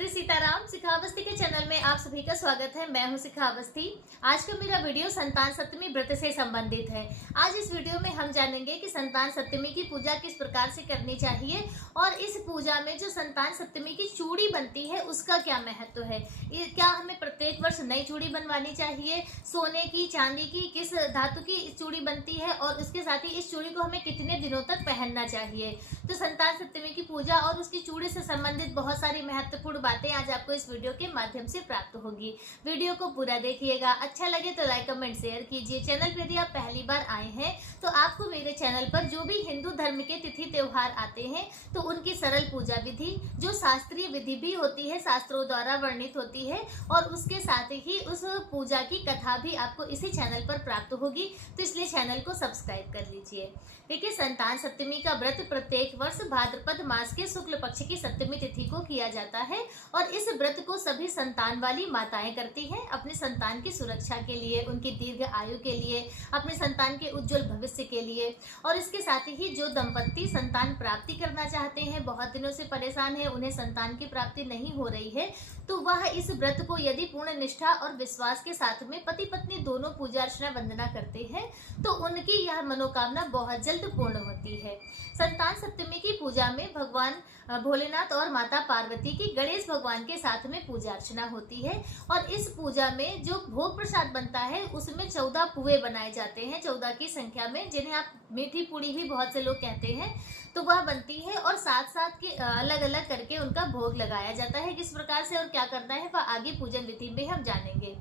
श्री सीताराम। शिखावस्थी के चैनल में आप सभी का स्वागत है। मैं हूं शिखावस्थी। आज का मेरा वीडियो संतान सप्तमी व्रत से संबंधित है। आज इस वीडियो में हम जानेंगे कि संतान सप्तमी की पूजा किस प्रकार से करनी चाहिए और इस पूजा में जो संतान सप्तमी की चूड़ी बनती है उसका क्या महत्व है। क्या हमें प्रत्येक वर्ष नई चूड़ी बनवानी चाहिए, सोने की, चांदी की, किस धातु की चूड़ी बनती है और उसके साथ ही इस चूड़ी को हमें कितने दिनों तक पहनना चाहिए। तो संतान सप्तमी की पूजा और उसकी चूड़ी से संबंधित बहुत सारी महत्वपूर्ण बातें आज आपको इस वीडियो के माध्यम से प्राप्त होगी। वीडियो को पूरा देखिएगा। अच्छा लगे तो लाइक कमेंट शेयर कीजिए। चैनल पर यदि आप पहली बार आए हैं तो आपको मेरे चैनल पर जो भी हिंदू धर्म के तिथि त्योहार आते हैं तो उनकी सरल पूजा विधि, जो शास्त्रीय विधि भी होती है, शास्त्रों द्वारा वर्णित होती है, और उसके साथ ही उस पूजा की कथा भी आपको इसी चैनल पर प्राप्त होगी। तो इसलिए चैनल को सब्सक्राइब कर लीजिए। देखिए, संतान सप्तमी का व्रत प्रत्येक वर्ष भाद्रपद मास के शुक्ल पक्ष की सप्तमी तिथि को किया जाता है और इस व्रत को सभी संतान वाली माताएं करती हैं अपने संतान की सुरक्षा के लिए, उनकी दीर्घ आयु के लिए, अपने संतान के उज्जवल भविष्य के लिए। और इसके साथ ही जो दंपत्ति संतान प्राप्ति करना चाहते हैं, बहुत दिनों से परेशान है, उन्हें संतान की प्राप्ति नहीं हो रही है, तो वह इस व्रत को यदि पूर्ण निष्ठा और विश्वास के साथ में पति पत्नी दोनों पूजा अर्चना वंदना करते हैं तो उनकी यह मनोकामना बहुत जल्द पूर्ण होती है। संतान सप्तमी की पूजा में भगवान भोलेनाथ और माता पार्वती की गणेश भगवान के साथ में पूजा अर्चना होती है और इस पूजा में जो भोग प्रसाद बनता है उसमें 14 पुए बनाए जाते हैं, 14 की संख्या में, जिन्हें आप मीठी पूड़ी भी बहुत से लोग कहते हैं, तो वह बनती है और साथ साथ के अलग अलग करके उनका भोग लगाया जाता है। किस प्रकार से और क्या करना है वह आगे पूजन विधि में हम जानेंगे।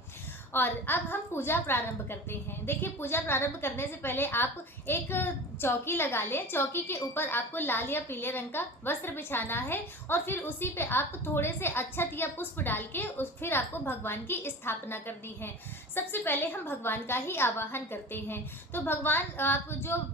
और अब हम पूजा प्रारंभ करते हैं। देखिए, पूजा प्रारंभ करने से पहले आप एक चौकी लगा लें। चौकी के ऊपर आपको लाल या पीले रंग का वस्त्र बिछाना है और फिर उसी पे आप थोड़े से अक्षत या पुष्प डाल के फिर आपको भगवान की स्थापना करनी है। सबसे पहले हम भगवान का ही आवाहन करते हैं। तो भगवान आप जो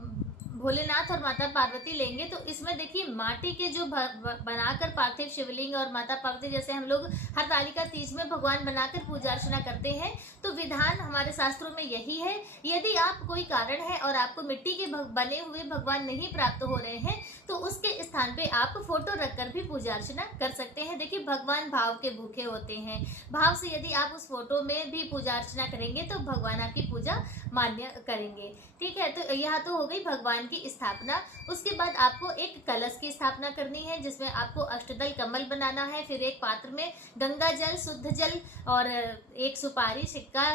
भोलेनाथ और माता पार्वती लेंगे तो इसमें देखिए माटी के जो बनाकर पार्थिव शिवलिंग और माता पार्वती, जैसे हम लोग हरतालिका तीज में भगवान बनाकर पूजा अर्चना करते हैं, तो विधान हमारे शास्त्रों में यही है। यदि आप कोई कारण है और आपको मिट्टी के बने हुए भगवान नहीं प्राप्त हो रहे हैं तो उसके स्थान पे आप फोटो रखकर भी पूजा अर्चना कर सकते हैं। देखिए, भगवान भाव के भूखे होते हैं। भाव से यदि आप उस फोटो में भी पूजा अर्चना करेंगे तो भगवान आपकी पूजा मान्य करेंगे। ठीक है, तो यह तो हो गई भगवान की स्थापना। उसके बाद आपको एक कलश की स्थापना करनी है जिसमें आपको अष्टदल कमल बनाना है। फिर एक पात्र में गंगा जल, शुद्ध जल और एक सुपारी, सिक्का,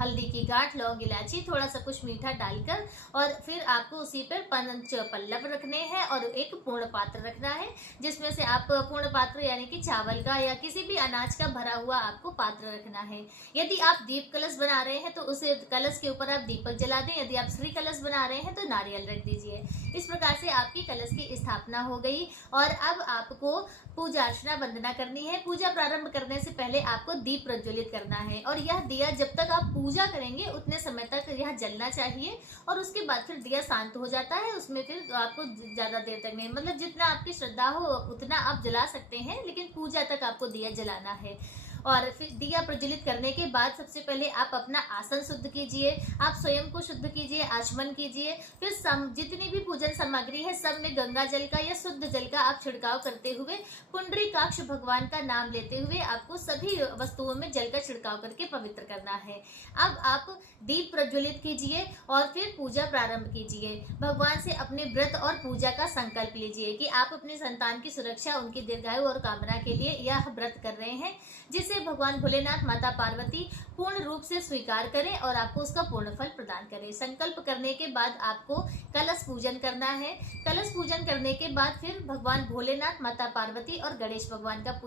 हल्दी की गांठ, लौंग, इलायची, थोड़ा सा कुछ मीठा डालकर, और फिर आपको उसी पर पंच पल्लव रखने हैं और एक पूर्ण पात्र रखना है जिसमें से आप पूर्ण पात्र यानी कि चावल का या किसी भी अनाज का भरा हुआ आपको पात्र रखना है। यदि आप दीप कलश बना रहे हैं तो उस कलश के ऊपर आप दीपक जला दें। यदि आप श्री कलश बना रहे हैं तो नारियल रख दीजिए। इस प्रकार से आपकी कलश की स्थापना हो गई और अब आपको पूजा अर्चना वंदना करनी है। पूजा प्रारंभ करने से पहले आपको दीप प्रज्वलित करना है और यह दिया जब तक आप पूजा करेंगे उतने समय तक यह जलना चाहिए और उसके बाद फिर दिया शांत हो जाता है। उसमें फिर आपको ज्यादा देर तक नहीं, मतलब जितना आपकी श्रद्धा हो उतना आप जला सकते हैं, लेकिन पूजा तक आपको दिया जलाना है। और फिर दिया प्रज्वलित करने के बाद सबसे पहले आप अपना आसन शुद्ध कीजिए, आप स्वयं को शुद्ध कीजिए, आचमन कीजिए। फिर जितनी भी पूजन सामग्री है सब में गंगा जल का या शुद्ध जल का आप छिड़काव करते हुए पुंडरीकाक्ष भगवान का नाम लेते हुए आपको सभी वस्तुओं में जल का छिड़काव करके पवित्र करना है। अब आप दीप प्रज्वलित कीजिए और फिर पूजा प्रारंभ कीजिए। भगवान से अपने व्रत और पूजा का संकल्प लीजिए कि आप अपने संतान की सुरक्षा, उनकी दीर्घायु और कामना के लिए यह व्रत कर रहे हैं, जिसे भगवान भोलेनाथ माता पार्वती पूर्ण रूप से स्वीकार करें और आपको उसका पूर्ण फल प्रदान करें। संकल्प करने के बाद आपको कलश पूजन करना है। कलश पूजन करने के बाद फिर भगवान भोलेनाथ, माता पार्वती और गणेश भगवान का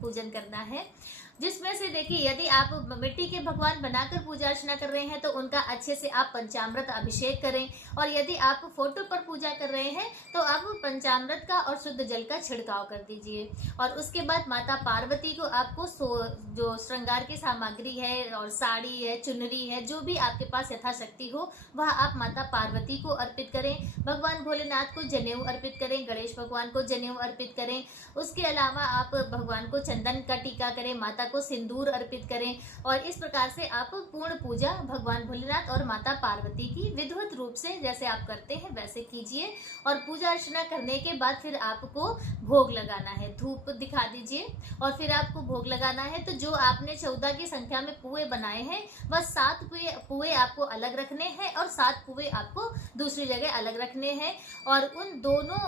पूजन करना है, जिसमें से देखिए यदि आप मिट्टी के भगवान बनाकर पूजा अर्चना कर रहे हैं तो उनका अच्छे से आप पंचामृत अभिषेक करें और यदि आप फोटो पर पूजा कर रहे हैं तो आप पंचामृत का और शुद्ध जल का छिड़काव कर दीजिए। और उसके बाद माता पार्वती को आपको जो श्रृंगार की सामग्री है और साड़ी है, चुनरी है, जो भी आपके पास यथाशक्ति हो वह आप माता पार्वती को अर्पित करें। भगवान भोलेनाथ को जनेऊ अर्पित करें, गणेश भगवान को जनेऊ अर्पित करें। उसके अलावा आप भगवान को चंदन का टीका करें, माता को सिंदूर अर्पित करें और इस प्रकार से आप पूर्ण पूजा भगवान भोलेनाथ और माता पार्वती की विधिवत रूप से जैसे आप करते हैं वैसे कीजिए। और पूजा अर्चना करने के बाद फिर आपको भोग लगाना है, धूप दिखा दीजिए और फिर आपको भोग लगाना है। तो जो आपने 14 की संख्या में पुए बनाए हैं वह 7 पुए आपको अलग रखने हैं और 7 पुए आपको दूसरी जगह अलग रखने हैं और उन दोनों,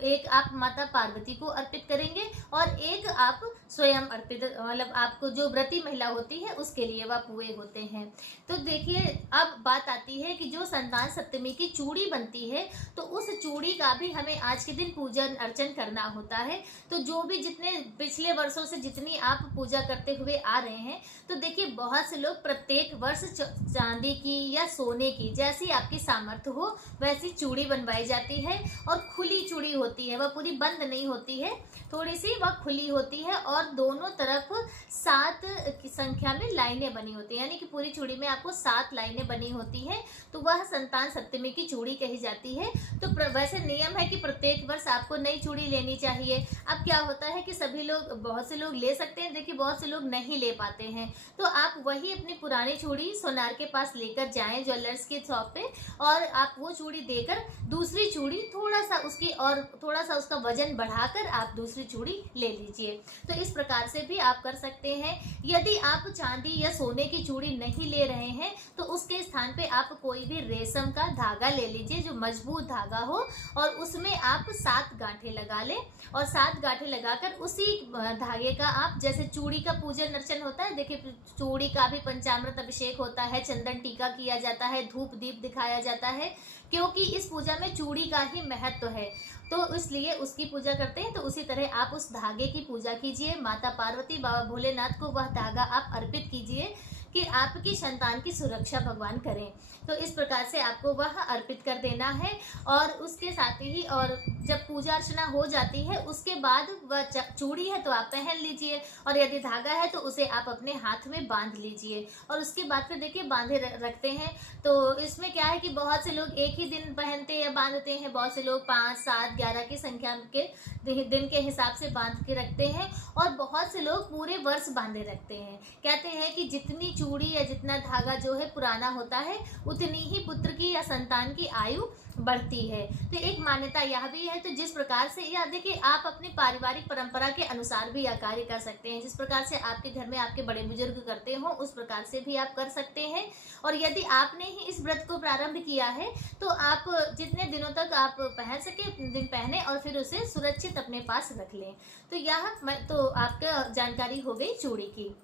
एक आप माता पार्वती को अर्पित करेंगे और एक आप स्वयं अर्पित, मतलब आपको जो व्रती महिला होती है उसके लिए वह पुए होते हैं। तो देखिए अब बात आती है कि जो संतान सप्तमी की चूड़ी बनती है तो उस चूड़ी का भी हमें आज के दिन पूजन अर्चन करना होता है। तो जो भी जितने पिछले वर्षों से जितनी आप पूजा करते हुए आ रहे हैं, तो देखिए बहुत से लोग प्रत्येक वर्ष चांदी की या सोने की, जैसी आपकी सामर्थ्य हो वैसी चूड़ी बनवाई जाती है और खुली चूड़ी होती है, वह पूरी बंद नहीं होती है, थोड़ी सी वह खुली होती है और दोनों तरफ 7 की संख्या में लाइनें बनी होती है, यानी कि पूरी चूड़ी में आपको 7 लाइनें बनी होती हैं। तो वह संतान सप्तमी की चूड़ी कही जाती है। तो वैसे नियम है कि प्रत्येक वर्ष आपको नई चूड़ी लेनी चाहिए। अब क्या होता है कि सभी लोग, बहुत से लोग ले सकते हैं, देखिए बहुत से लोग नहीं ले पाते हैं, तो आप वही अपनी पुरानी चूड़ी सोनार के पास लेकर जाएं ज्वेलर्स की शॉप पे और आप वो चूड़ी देकर दूसरी चूड़ी थोड़ा सा उसका वजन बढ़ाकर आप दूसरी चूड़ी ले लीजिए। तो इस प्रकार से भी आप कर सकते हैं। यदि आप चांदी या सोने की चूड़ी नहीं ले रहे हैं तो उसके स्थान पे आप कोई भी रेशम का धागा ले लीजिए जो मजबूत धागा हो और उसमें आप 7 गांठें लगा लें और 7 गांठें लगाकर उसी धागे का आप, जैसे चूड़ी का पूजन अर्चन होता है, देखिए चूड़ी का भी पंचामृत अभिषेक होता है, चंदन टीका किया जाता है, धूप दीप दिखाया जाता है, क्योंकि इस पूजा में चूड़ी का ही महत्व है, तो इसलिए उसकी पूजा करते हैं। तो उसी तरह आप उस धागे की पूजा कीजिए, माता पार्वती बाबा भोलेनाथ को वह धागा आप अर्पित कीजिए कि आपकी संतान की सुरक्षा भगवान करें। तो इस प्रकार से आपको वह अर्पित कर देना है और उसके साथ ही, और जब पूजा अर्चना हो जाती है उसके बाद वह चूड़ी है तो आप पहन लीजिए और यदि धागा है तो उसे आप अपने हाथ में बांध लीजिए और उसके बाद फिर देखिए बांधे रखते हैं। तो इसमें क्या है कि बहुत से लोग एक ही दिन पहनते या बांधते हैं, बहुत से लोग 5, 7, 11 की संख्या के दिन के हिसाब से बांध के रखते हैं और बहुत से लोग पूरे वर्ष बांधे रखते हैं। कहते हैं कि जितनी चूड़ी या जितना धागा जो है पुराना होता है उतनी ही पुत्र की या संतान की आयु बढ़ती है। तो एक मान्यता यह भी है। तो जिस प्रकार से, या देखिए आप अपनी पारिवारिक परंपरा के अनुसार भी यह कार्य कर सकते हैं, जिस प्रकार से आपके घर में आपके बड़े बुजुर्ग करते हो उस प्रकार से भी आप कर सकते हैं। और यदि आपने ही इस व्रत को प्रारंभ किया है तो आप जितने दिनों तक आप पहन सके उतने दिन पहने और फिर उसे सुरक्षित अपने पास रख लें। तो यह तो आपका जानकारी हो गई चूड़ी की।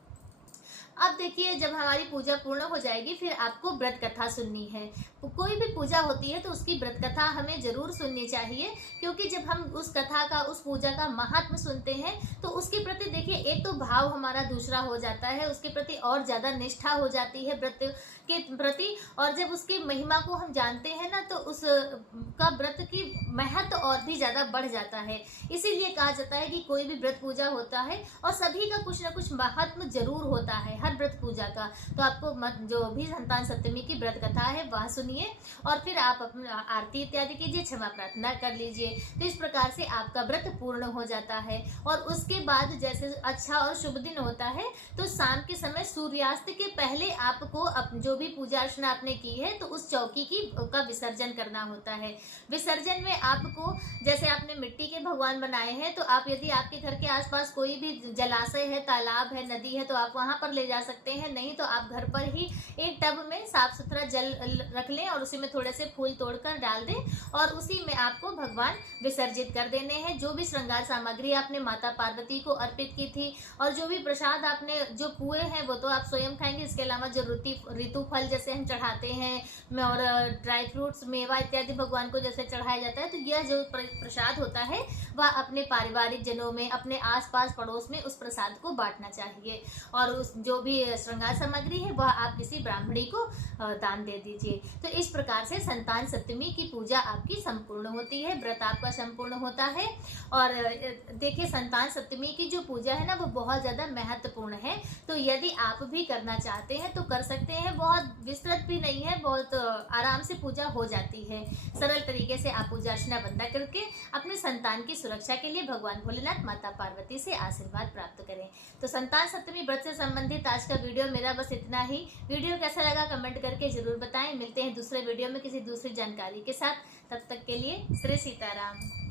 अब देखिए जब हमारी पूजा पूर्ण हो जाएगी फिर आपको व्रत कथा सुननी है। कोई भी पूजा होती है तो उसकी व्रत कथा हमें जरूर सुननी चाहिए, क्योंकि जब हम उस कथा का, उस पूजा का महात्म सुनते हैं तो उसके प्रति देखिए एक तो भाव हमारा दूसरा हो जाता है, उसके प्रति और ज़्यादा निष्ठा हो जाती है व्रत के प्रति। और जब उसकी महिमा को हम जानते हैं ना तो उस का व्रत की महत्व और भी ज़्यादा बढ़ जाता है। इसीलिए कहा जाता है कि कोई भी व्रत पूजा होता है और सभी का कुछ ना कुछ महात्म जरूर होता है हर व्रत पूजा का। तो आपको जो भी संतान सप्तमी की व्रत कथा है वह सुनिए और फिर आप अपना आरती इत्यादि कीजिए, क्षमा प्रार्थना कर लीजिए। तो इस प्रकार से आपका व्रत पूर्ण हो जाता है। और उसके बाद जैसे अच्छा और शुभ दिन होता है तो शाम के समय सूर्यास्त के पहले आपको जो भी पूजा अर्चना आपने की है तो उस चौकी का विसर्जन करना होता है। विसर्जन में आपको, जैसे आपने मिट्टी के भगवान बनाए हैं तो आप, यदि आपके घर के आसपास कोई भी जलाशय है, तालाब है, नदी है तो आप वहां पर ले जा सकते हैं। नहीं तो आप घर पर ही एक टब में साफ सुथरा जल रख लें और उसी में थोड़े से फूल तोड़कर डाल दें और उसी में आपको भगवान विसर्जित कर देने हैं। जो भी श्रृंगार सामग्री आपने माता पार्वती को अर्पित की थी और जो भी प्रसाद आपने, जो पुए हैं वो तो आप स्वयं खाएंगे। इसके अलावा जो ऋतु फल जैसे हम चढ़ाते हैं और ड्राई फ्रूट्स, मेवा इत्यादि भगवान को जैसे चढ़ाया जाता है, तो यह जो प्रसाद होता है वह अपने पारिवारिक जनों में, अपने आसपास पड़ोस में उस प्रसाद को बांटना चाहिए। और उस जो भी श्रृंगार सामग्री है वह आप किसी ब्राह्मणी को दान दे दीजिए। तो इस प्रकार से संतान सप्तमी की पूजा आपकी संपूर्ण होती है, व्रत आपका संपूर्ण होता है। और देखिए संतान सप्तमी की जो पूजा है ना वो बहुत ज़्यादा महत्वपूर्ण है। तो यदि आप भी करना चाहते हैं तो कर सकते हैं, बहुत विस्तृत भी नहीं है, बहुत आराम से पूजा हो जाती है। सरल तरीके से आप पूजा अर्चना बंदा करके अपने संतान की सुरक्षा के लिए भगवान भोलेनाथ माता पार्वती से आशीर्वाद प्राप्त करें। तो संतान सप्तमी व्रत से संबंधित आज का वीडियो मेरा बस इतना ही। वीडियो कैसा लगा कमेंट करके जरूर बताएं। मिलते हैं दूसरे वीडियो में किसी दूसरी जानकारी के साथ। तब तक के लिए श्री सीताराम।